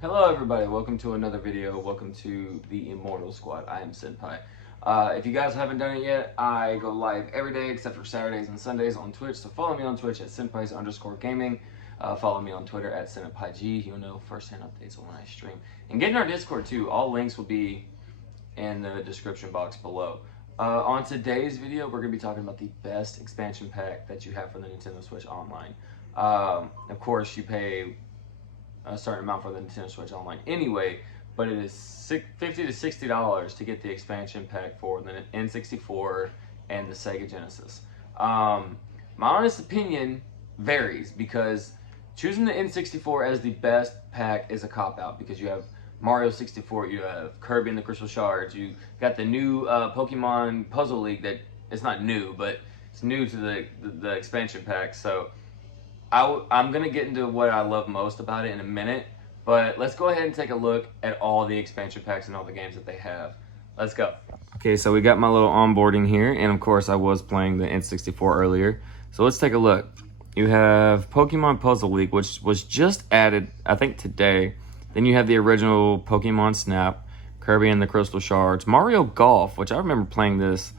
Hello everybody, welcome to another video. Welcome to the Immortal Squad. I am Senpai. If you guys haven't done it yet, I go live every day except for Saturdays and Sundays on Twitch. So follow me on Twitch at senpais_gaming. Follow me on Twitter at SenapaiG. You'll know first-hand updates on when I stream. And get in our Discord too. All links will be in the description box below. On today's video, we're going to be talking about the best expansion pack that you have for the Nintendo Switch Online. Of course, you pay a certain amount for the Nintendo Switch Online anyway, but it is $50 to $60 to get the expansion pack for the N64 and the Sega Genesis. My honest opinion varies because choosing the N64 as the best pack is a cop-out because you have Mario 64, you have Kirby and the Crystal Shards, you got the new Pokemon Puzzle League that it's not new, but it's new to the expansion pack. So I'm going to get into what I love most about it in a minute, but let's go ahead and take a look at all the expansion packs and all the games that they have. Let's go. Okay, so we got my little onboarding here, and of course I was playing the N64 earlier. So let's take a look. You have Pokemon Puzzle League, which was just added, I think, today. Then you have the original Pokemon Snap, Kirby and the Crystal Shards, Mario Golf, which I remember playing this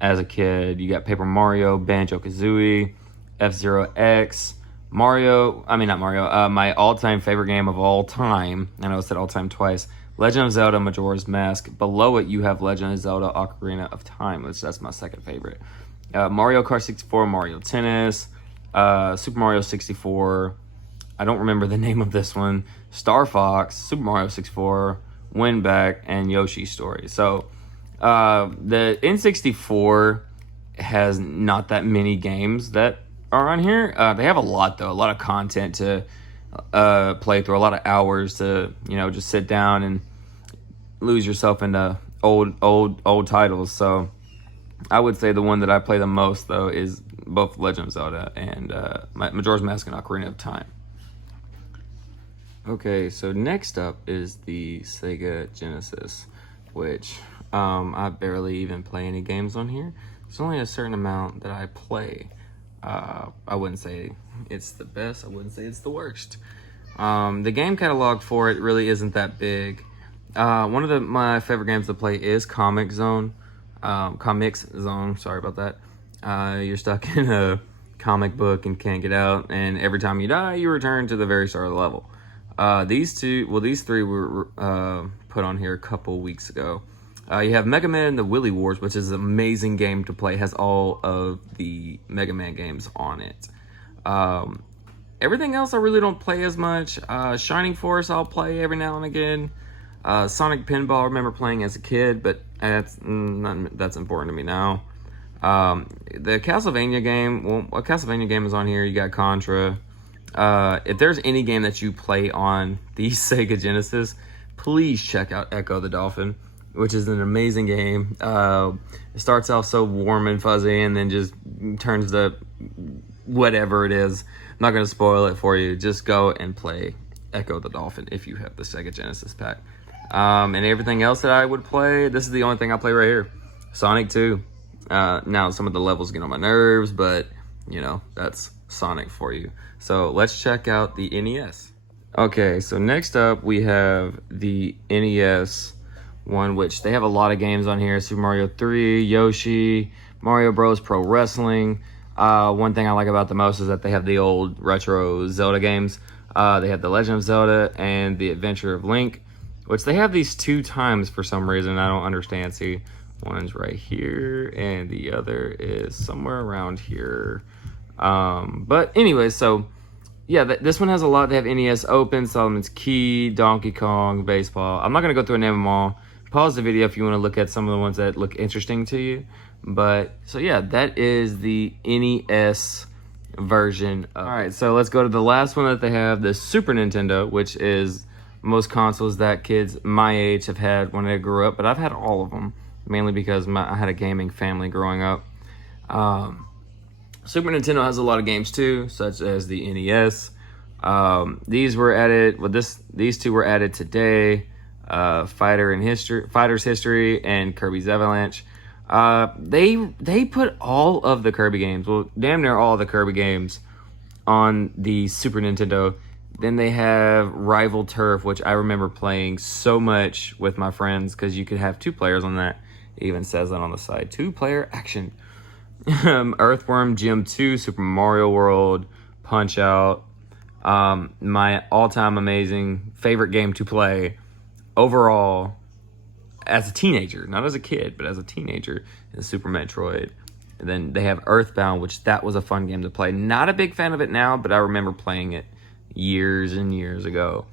as a kid. You got Paper Mario, Banjo-Kazooie, F-Zero X, my all-time favorite game of all time, I know I said all-time twice, Legend of Zelda Majora's Mask. Below it, you have Legend of Zelda Ocarina of Time, which that's my second favorite. Mario Kart 64, Mario Tennis, Super Mario 64, I don't remember the name of this one, Star Fox, Super Mario 64, Winback, and Yoshi's Story. So, the N64 has not that many games that are on here. They have a lot though, a lot of content to play through, a lot of hours to just sit down and lose yourself into old titles. So I would say the one that I play the most though is both Legend of Zelda and Majora's Mask and Ocarina of Time. Okay, so next up is the Sega Genesis, which I barely even play any games on here. There's only a certain amount that I play. I wouldn't say it's the best. I wouldn't say it's the worst. The game catalog for it really isn't that big. One of my favorite games to play is Comics Zone. Sorry about that. You're stuck in a comic book and can't get out, and every time you die, you return to the very start of the level. These three were put on here a couple weeks ago. You have Mega Man the Willy Wars, which is an amazing game to play. It has all of the Mega Man games on it. Everything else I really don't play as much. Shining Force I'll play every now and again. Sonic Pinball I remember playing as a kid, but that's important to me now. The Castlevania game, a Castlevania game is on here. You got Contra. If there's any game that you play on the Sega Genesis, please check out Echo the Dolphin, which is an amazing game. It starts off so warm and fuzzy and then just turns to whatever it is. I'm not going to spoil it for you. Just go and play Echo the Dolphin if you have the Sega Genesis pack. And everything else that I would play, this is the only thing I play right here. Sonic 2. Now, some of the levels get on my nerves, but, that's Sonic for you. So let's check out the NES. Okay, so next up we have the NES one, which they have a lot of games on here. Super Mario 3, Yoshi, Mario Bros. Pro Wrestling. One thing I like about the most is that they have the old retro Zelda games. They have The Legend of Zelda and The Adventure of Link, which they have these 2 times for some reason. I don't understand. See, one's right here and the other is somewhere around here. But anyway, so yeah, this one has a lot. They have NES Open, Solomon's Key, Donkey Kong, Baseball. I'm not going to go through and name them all. Pause the video if you want to look at some of the ones that look interesting to you. But, so yeah, that is the NES version of it. Alright, so let's go to the last one that they have, the Super Nintendo, which is most consoles that kids my age have had when they grew up. But I've had all of them, mainly because I had a gaming family growing up. Super Nintendo has a lot of games too, such as the NES. These were added. These 2 were added today. Fighter's History, and Kirby's Avalanche. They put all of the Kirby games, well, damn near all of the Kirby games, on the Super Nintendo. Then they have Rival Turf, which I remember playing so much with my friends because you could have 2 players on that. It even says that on the side. 2-player action. Earthworm Jim 2, Super Mario World, Punch Out. My all-time amazing favorite game to play overall as a teenager, not as a kid, but as a teenager, is Super Metroid. And then they have Earthbound, which that was a fun game to play. Not a big fan of it now, but I remember playing it years and years ago.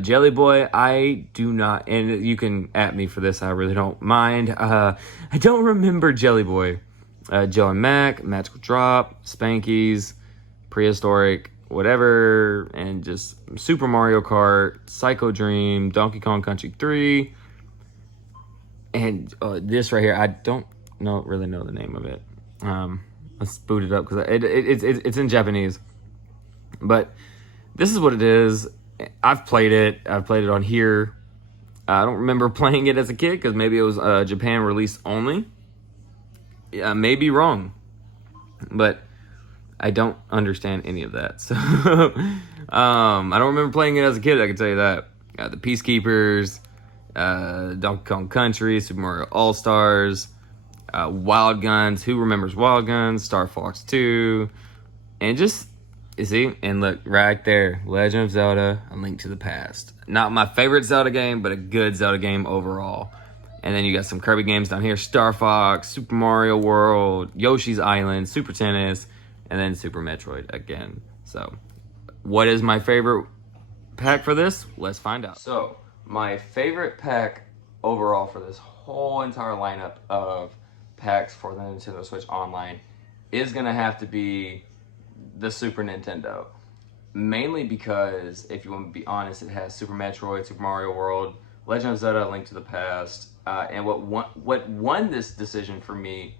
Jelly Boy, I do not, and you can at me for this, I really don't mind. I don't remember Jelly Boy. Joe and Mac, Magical Drop, Spankies, Prehistoric, whatever, and just Super Mario Kart, Psycho Dream, Donkey Kong Country 3, and this right here, I don't really know the name of it. Let's boot it up because it's in Japanese. But this is what it is. I've played it. I've played it on here. I don't remember playing it as a kid because maybe it was Japan release only. I may be wrong, but I don't understand any of that. So I don't remember playing it as a kid, I can tell you that. The Peacekeepers, Donkey Kong Country, Super Mario All-Stars, Wild Guns. Who remembers Wild Guns? Star Fox 2. And just, you see, and look, right there, Legend of Zelda, A Link to the Past. Not my favorite Zelda game, but a good Zelda game overall. And then you got some Kirby games down here. Star Fox, Super Mario World, Yoshi's Island, Super Tennis, and then Super Metroid again. So, what is my favorite pack for this? Let's find out. So, my favorite pack overall for this whole entire lineup of packs for the Nintendo Switch Online is going to have to be the Super Nintendo. Mainly because, if you want to be honest, it has Super Metroid, Super Mario World, Legend of Zelda, A Link to the Past, and what won this decision for me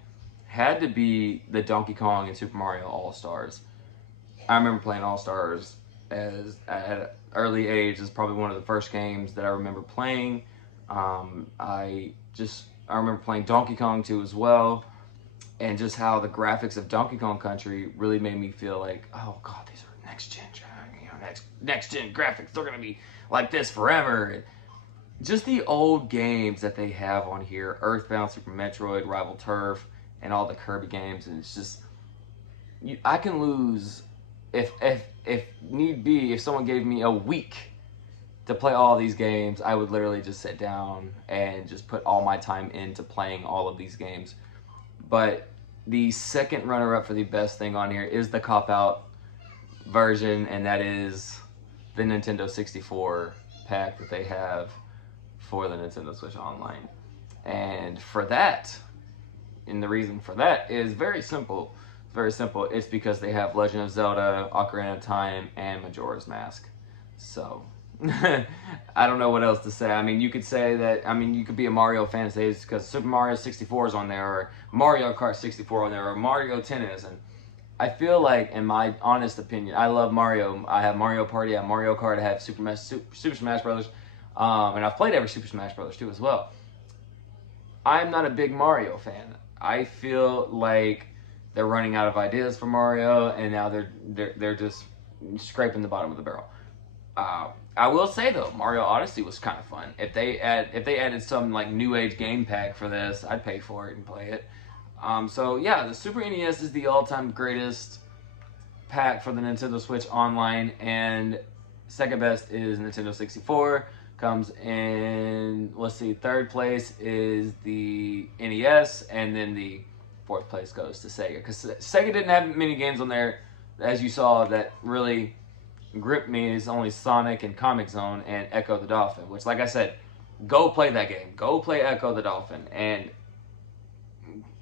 had to be the Donkey Kong and Super Mario All-Stars. I remember playing All-Stars at an early age. It's probably one of the first games that I remember playing. I remember playing Donkey Kong 2 as well, and just how the graphics of Donkey Kong Country really made me feel like, oh god, these are next gen graphics. They're gonna be like this forever. Just the old games that they have on here, Earthbound, Super Metroid, Rival Turf, and all the Kirby games, and it's just, I can lose, if need be, if someone gave me a week to play all these games, I would literally just sit down and just put all my time into playing all of these games. But the second runner-up for the best thing on here is the cop-out version, and that is the Nintendo 64 pack that they have for the Nintendo Switch Online. And for that, and the reason for that is very simple. It's very simple. It's because they have Legend of Zelda, Ocarina of Time, and Majora's Mask. So, I don't know what else to say. I mean, you could say that, you could be a Mario fan because Super Mario 64 is on there, or Mario Kart 64 on there, or Mario Tennis. And I feel like, in my honest opinion, I love Mario. I have Mario Party, I have Mario Kart, I have Super Smash Brothers. And I've played every Super Smash Brothers too as well. I'm not a big Mario fan. I feel like they're running out of ideas for Mario, and now they're just scraping the bottom of the barrel. I will say though, Mario Odyssey was kind of fun. If they added some like new age game pack for this, I'd pay for it and play it. So yeah, the Super NES is the all-time greatest pack for the Nintendo Switch Online, and second best is Nintendo 64. Comes in, let's see, third place is the NES, and then the fourth place goes to Sega. Because Sega didn't have many games on there, as you saw, that really gripped me. Is only Sonic and Comic Zone and Echo the Dolphin, which, like I said, go play that game. Go play Echo the Dolphin. And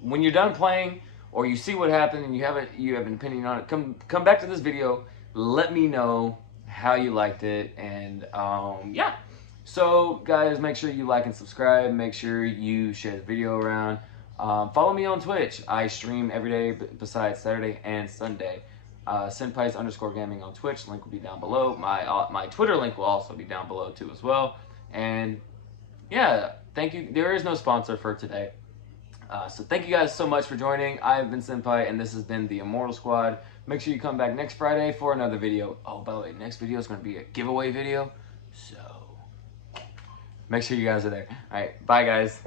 when you're done playing, or you see what happened and you have an opinion on it, come back to this video, let me know how you liked it, and yeah. So, guys, make sure you like and subscribe. Make sure you share the video around. Follow me on Twitch. I stream every day besides Saturday and Sunday. SenapaiG_gaming on Twitch. Link will be down below. My Twitter link will also be down below, too, as well. And, yeah, thank you. There is no sponsor for today. So thank you guys so much for joining. I've been Senpai, and this has been the Immortal Squad. Make sure you come back next Friday for another video. Oh, by the way, next video is going to be a giveaway video. So make sure you guys are there. All right, bye guys.